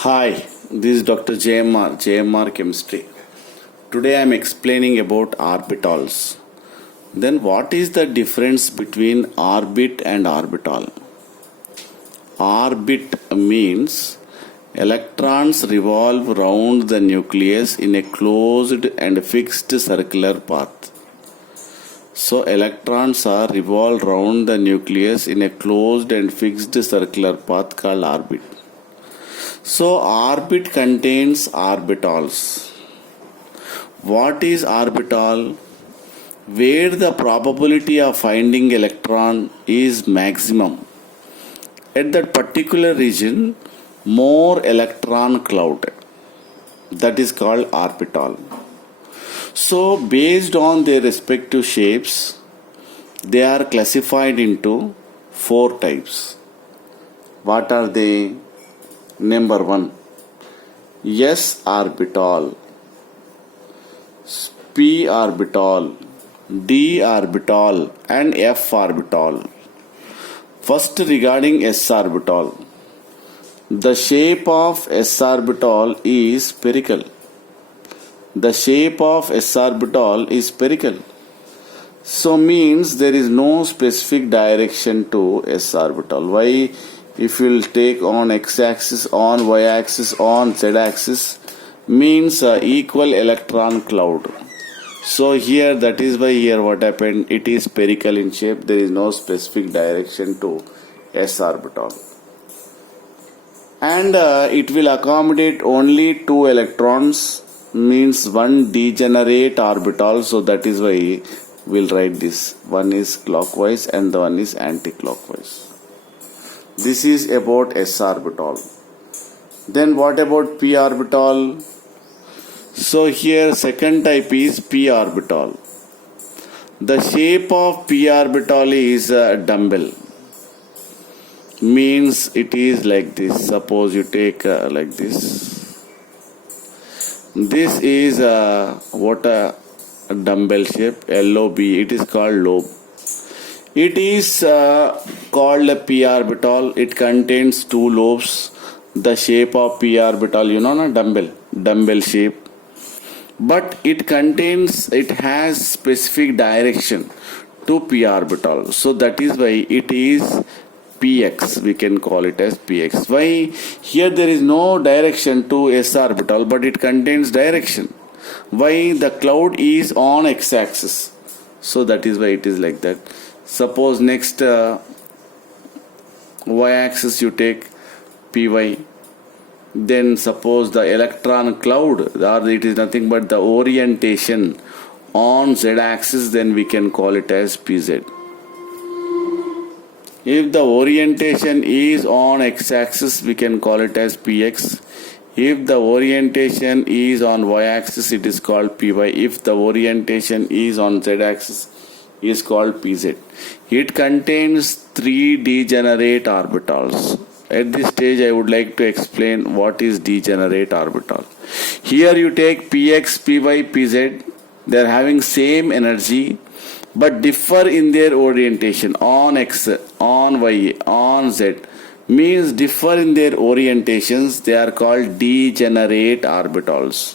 Hi, this is Dr. JMR Chemistry. Today I am explaining about orbitals. Then what is the difference between orbit and orbital? Orbit means electrons revolve round the nucleus in a closed and fixed circular path. So electrons are revolved round the nucleus in a closed and fixed circular path called orbit. So orbit contains orbitals. What is orbital? Where the probability of finding electron is maximum. At that particular region, more electron cloud. That is called orbital. So based on their respective shapes, they are classified into 4 types. What are they? Number 1, S orbital, P orbital, D orbital and F orbital. First, regarding S orbital, the shape of S orbital is spherical. The shape of S orbital is spherical. So means there is no specific direction to S orbital. Why? If you will take on x-axis, on y-axis, on z-axis, means equal electron cloud. So here, that is why here what happened, it is spherical in shape. There is no specific direction to S orbital. And it will accommodate only 2 electrons, means one degenerate orbital. So that is why we'll write this. One is clockwise and the one is anti-clockwise. This is about S orbital. Then what about P orbital? So here second type is P orbital. The shape of P orbital is a dumbbell. Means it is like this. Suppose you take like this. This is what a dumbbell shape, LOB. It is called lobe. It is called a P orbital. It contains 2 lobes. The shape of P orbital, dumbbell shape. But it has specific direction to P orbital. So that is why it is Px. We can call it as Px. Why? Here there is no direction to S orbital, but it contains direction. Why? The cloud is on x-axis. So that is why it is like that. Suppose next y-axis you take Py. Then suppose the electron cloud, or it is nothing but the orientation on z-axis, then we can call it as Pz. If the orientation is on x-axis, we can call it as Px. If the orientation is on y-axis, it is called Py. If the orientation is on z-axis, is called Pz. It contains 3 degenerate orbitals. At this stage, I would like to explain what is degenerate orbital. Here you take Px, Py, Pz. They are having same energy, but differ in their orientation on x, on y, on z. Means differ in their orientations. They are called degenerate orbitals.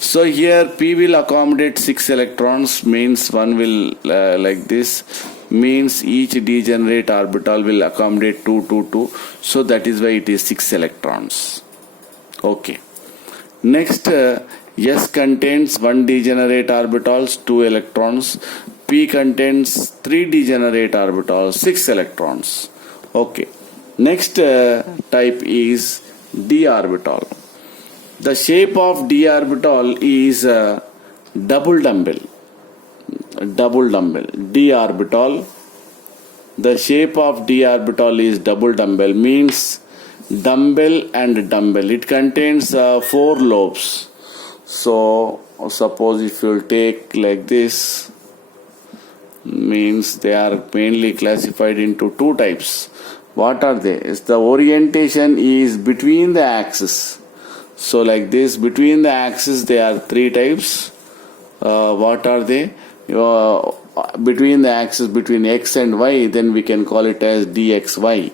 So here P will accommodate 6 electrons, means one will like this, means each degenerate orbital will accommodate 2, 2, 2. So that is why it is 6 electrons. Okay. Next, S contains 1 degenerate orbitals, 2 electrons. P contains 3 degenerate orbitals, 6 electrons. Okay. Next type is D orbital. The shape of D orbital is double dumbbell. D orbital. The shape of D orbital is double dumbbell, means dumbbell and dumbbell. It contains 4 lobes. So suppose if you take like this, means they are mainly classified into 2 types. What are they? The orientation is between the axis. So like this, between the axis there are 3 types. What are they? Between the axis between x and y, then we can call it as dxy.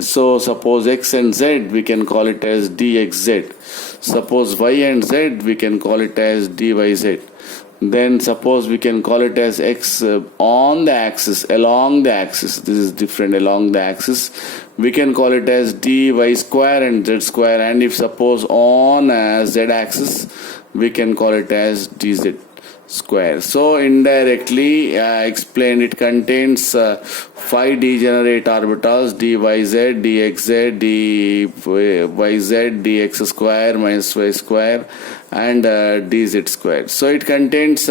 So suppose x and z, we can call it as dxz. Suppose y and z, we can call it as dyz. Then suppose we can call it as x on the axis, along the axis. This is different, along the axis. We can call it as dy square and z square. And if suppose on z axis, we can call it as dz square. So indirectly explained, it contains 5 degenerate orbitals: dyz, dxz, dyz, dx square minus y square, and dz square. So it contains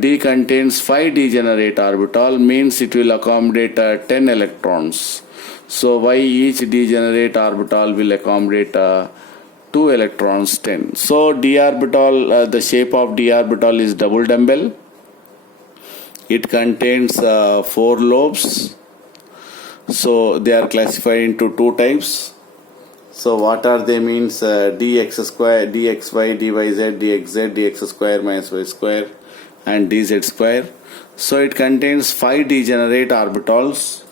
D contains 5 degenerate orbital, means it will accommodate 10 electrons. So why each degenerate orbital will accommodate 2 electrons, 10. So d orbital, the shape of d orbital is double dumbbell. It contains 4 lobes. So they are classified into 2 types. So what are they? Means dx square, dxy, dyz, dxz, dx square minus y square, and dz square. So it contains 5 degenerate orbitals.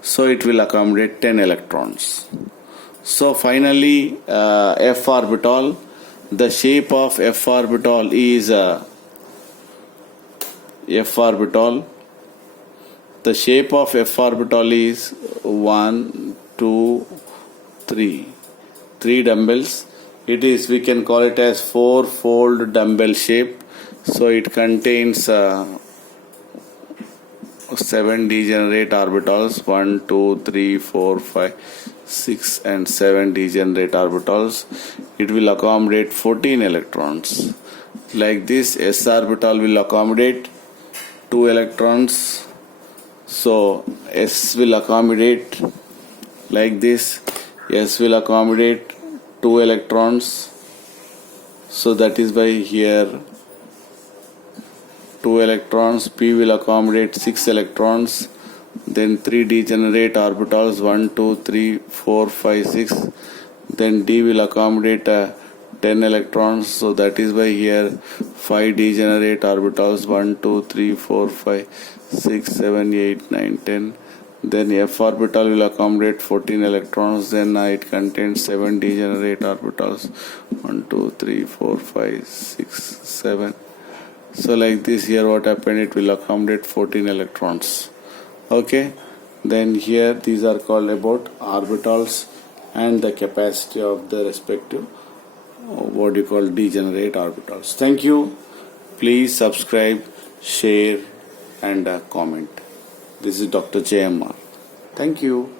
So it will accommodate 10 electrons. So finally, f orbital, the shape of f orbital is f orbital. The shape of f orbital is 1, 2, 3. 3 dumbbells. It is, we can call it as 4-fold dumbbell shape. So it contains 7 degenerate orbitals, 1, 2, 3, 4, 5, 6 and 7 degenerate orbitals. It will accommodate 14 electrons. Like this, s orbital will accommodate 2 electrons. So s will accommodate, like this, s will accommodate 2 electrons. So that is why here 2 electrons. P will accommodate 6 electrons. Then 3 degenerate orbitals, 1, 2, 3, 4, 5, 6. Then D will accommodate 10 electrons. So that is why here 5 degenerate orbitals, 1, 2, 3, 4, 5, 6, 7, 8, 9, 10. Then F orbital will accommodate 14 electrons. Then it contains 7 degenerate orbitals, 1, 2, 3, 4, 5, 6, 7. So like this, here what happened, it will accommodate 14 electrons. Okay, then here these are called about orbitals and the capacity of the respective what you call degenerate orbitals. Thank you. Please subscribe, share and comment. This is Dr. JMR. Thank you.